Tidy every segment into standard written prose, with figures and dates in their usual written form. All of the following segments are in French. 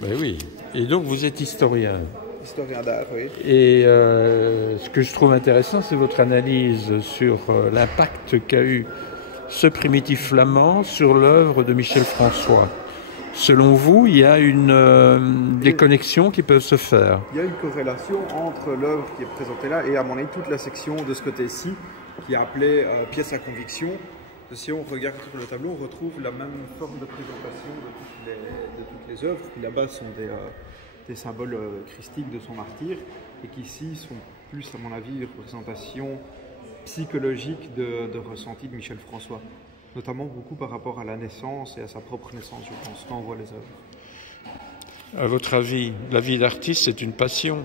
Ben oui. Et donc vous êtes historien. Historien d'art, oui. Et ce que je trouve intéressant, c'est votre analyse sur l'impact qu'a eu ce primitif flamand sur l'œuvre de Michel François. Selon vous, il y a des connexions qui peuvent se faire. Il y a une corrélation entre l'œuvre qui est présentée là et à mon avis toute la section de ce côté-ci qui est appelée pièce à conviction. Si on regarde sur le tableau, on retrouve la même forme de présentation de toutes les œuvres qui là-bas sont des symboles christiques de son martyr et qui ici sont plus à mon avis des représentations psychologiques de ressenti de Michel François. Notamment beaucoup par rapport à la naissance et à sa propre naissance, je pense, quand on voit les œuvres. À votre avis, la vie d'artiste, c'est une passion?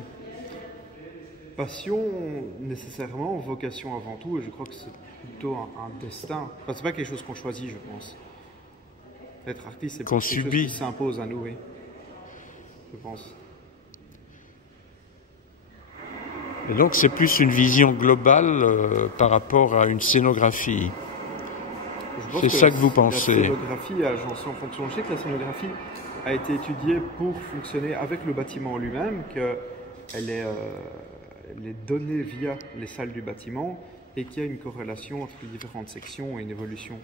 Passion, nécessairement, vocation avant tout, et je crois que c'est plutôt un destin. Enfin, c'est pas quelque chose qu'on choisit, je pense. Être artiste, c'est quelque chose qui s'impose à nous, oui. Je pense. Et donc, c'est plus une vision globale par rapport à une scénographie. C'est ça que vous pensez? La scénographie, j'en suis en fonction. Je sais que la scénographie a été étudiée pour fonctionner avec le bâtiment lui-même, qu'elle est donnée via les salles du bâtiment et qu'il y a une corrélation entre les différentes sections et une évolution.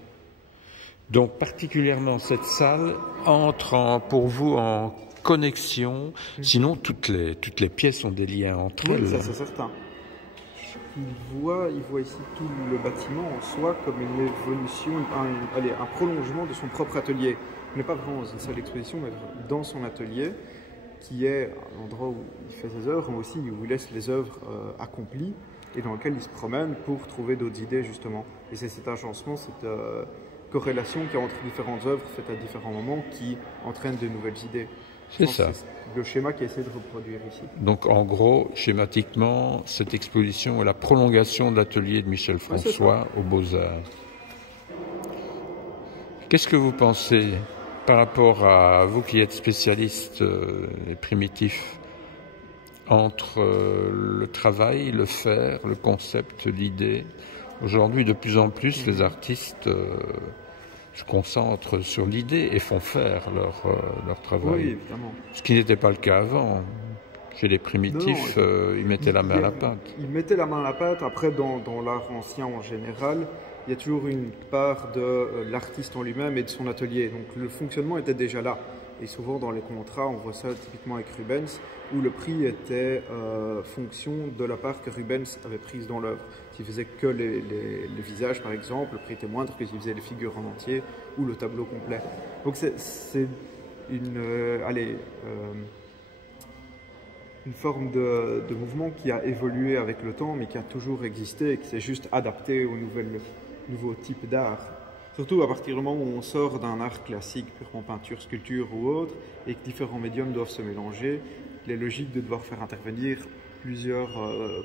Donc, particulièrement, cette salle entre pour vous en connexion, sinon toutes les pièces ont des liens entre elles. Oui, ça c'est certain. Il voit ici tout le bâtiment en soi comme une évolution, un prolongement de son propre atelier. Il n'est pas vraiment dans une salle d'exposition, mais dans son atelier, qui est l'endroit où il fait ses œuvres, mais aussi où il laisse les œuvres accomplies et dans lequel il se promène pour trouver d'autres idées, justement. Et c'est cet agencement, cette corrélation qu'il y a entre différentes œuvres faites à différents moments qui entraînent de nouvelles idées. C'est ça. C'est le schéma qui essaie de reproduire ici. Donc, en gros, schématiquement, cette exposition est la prolongation de l'atelier de Michel François aux Beaux-Arts. Qu'est-ce que vous pensez par rapport à vous qui êtes spécialiste et primitif entre le travail, le faire, le concept, l'idée? Aujourd'hui, de plus en plus, les artistes se concentrent sur l'idée et font faire leur travail. Oui, évidemment. Ce qui n'était pas le cas avant. Chez les primitifs, ils mettaient la main à la pâte. Ils mettaient la main à la pâte. Après, dans l'art ancien en général, il y a toujours une part de l'artiste en lui-même et de son atelier. Donc le fonctionnement était déjà là. Et souvent dans les contrats, on voit ça typiquement avec Rubens, où le prix était fonction de la part que Rubens avait prise dans l'œuvre. S'il faisait que les visages, par exemple, le prix était moindre que s'il faisait les figures en entier ou le tableau complet. Donc c'est une forme de mouvement qui a évolué avec le temps, mais qui a toujours existé et qui s'est juste adapté aux nouveaux types d'art. Surtout à partir du moment où on sort d'un art classique, purement peinture, sculpture ou autre, et que différents médiums doivent se mélanger, il est logique de devoir faire intervenir plusieurs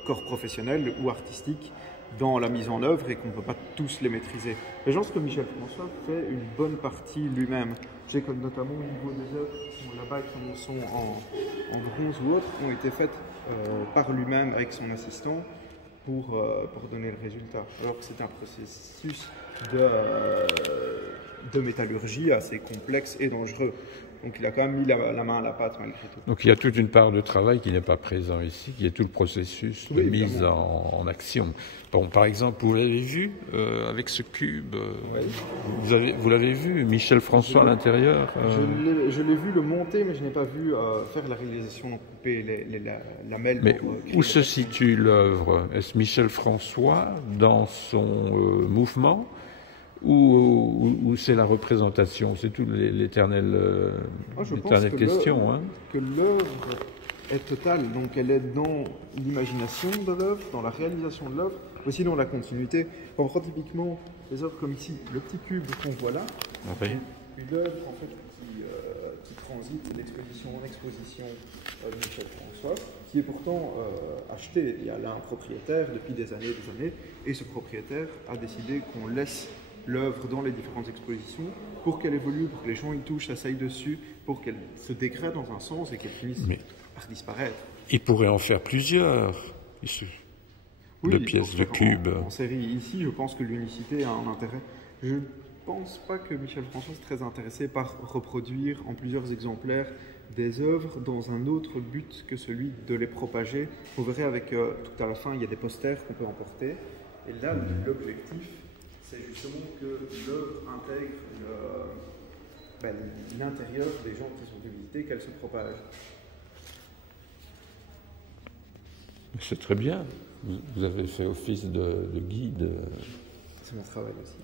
corps professionnels ou artistiques dans la mise en œuvre et qu'on ne peut pas tous les maîtriser. Et je pense que Michel François fait une bonne partie lui-même. Je sais que notamment au niveau des œuvres qui sont là-bas, qui sont en bronze ou autres, ont été faites par lui-même avec son assistant pour donner le résultat. Alors que c'est un processus de métallurgie assez complexe et dangereux. Donc il a quand même mis la main à la pâte malgré tout. Donc il y a toute une part de travail qui n'est pas présent ici, qui est tout le processus de mise en action. Bon, par exemple, vous l'avez vu avec ce cube, vous l'avez vu, Michel François à l'intérieur Je l'ai vu le monter, mais je n'ai pas vu faire la réalisation, couper les lamelles. Mais où se situe l'œuvre? Est-ce Michel François dans son mouvement ou c'est la représentation? C'est tout l'éternelle question. Hein. Que l'œuvre est totale, donc elle est dans l'imagination de l'œuvre, dans la réalisation de l'œuvre, aussi dans la continuité. On prend typiquement des œuvres comme ici, le petit cube qu'on voit là, une œuvre en fait qui transite d'exposition en exposition de Michel François, qui est pourtant acheté. Il y a là un propriétaire depuis des années, et ce propriétaire a décidé qu'on laisse l'œuvre dans les différentes expositions pour qu'elle évolue, pour que les gens y touchent, s'asseyent dessus, pour qu'elle se dégrade dans un sens et qu'elle finisse par disparaître. Il pourrait en faire plusieurs de pièces de cubes. En série ici, je pense que l'unicité a un intérêt. Je pense pas que Michel François est très intéressé par reproduire en plusieurs exemplaires des œuvres dans un autre but que celui de les propager. Vous verrez avec tout à la fin, il y a des posters qu'on peut emporter. Et là, l'objectif, c'est justement que l'œuvre intègre l'intérieur des gens qui sont visités, qu'elle se propage. C'est très bien. Vous avez fait office de guide. C'est mon travail aussi.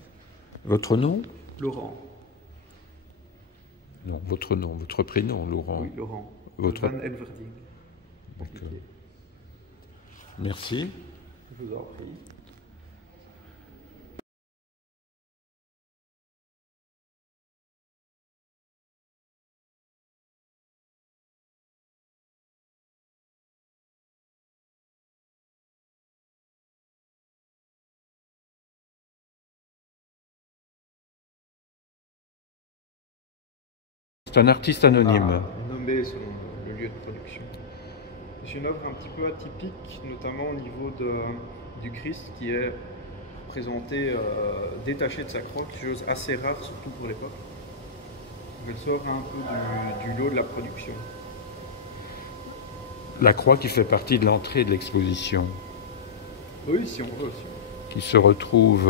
Votre nom? Laurent. Non, votre nom, votre prénom, Laurent. Oui, Laurent. Votre... Van Elverding. Merci. Je vous en prie. C'est un artiste anonyme. Nommé selon le lieu de production. C'est une œuvre un petit peu atypique, notamment au niveau du Christ qui est présenté détaché de sa croix, chose assez rare, surtout pour l'époque. Elle sort un peu du lot de la production. La croix qui fait partie de l'entrée de l'exposition. Oui, si on veut. Qui se retrouve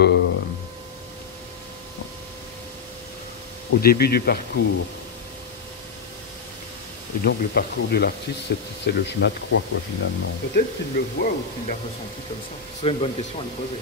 au début du parcours. Et donc le parcours de l'artiste, c'est le chemin de croix, quoi, finalement. Peut-être qu'il le voit ou qu'il l'a ressenti comme ça. Ce serait une bonne question à lui poser.